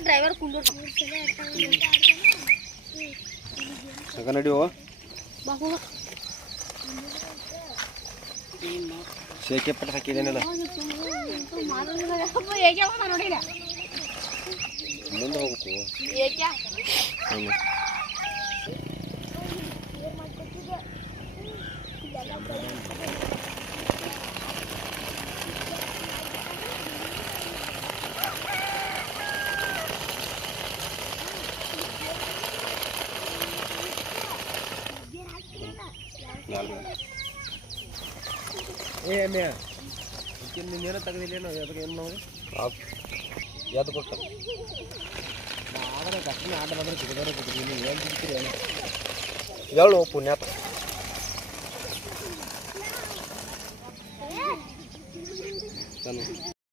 driver कुंडो नड़ी शेके पट हाಕಿದೇನಲ್ಲ ಮುಂದೆ ಹೋಗಬೇಕು ನೀನೇನೋ ತೆಗೆದಿಲ್ಲೇನೋ ಅದಕ್ಕೆ ಏನು ನೋಡಿ ಯಾವ್ದು ಕೊಟ್ಟ ಆಡೋಣ ಕಟ್ಟಿನ ಆಟ ಬಂದರೆ ಸಿಗದೇ ಕೊಟ್ಟಿದ್ದೀನಿ ನೀವು ಏನು ಸಿಗ್ತೀರಿ ಹೇಳು ಪುಣ್ಯಾತ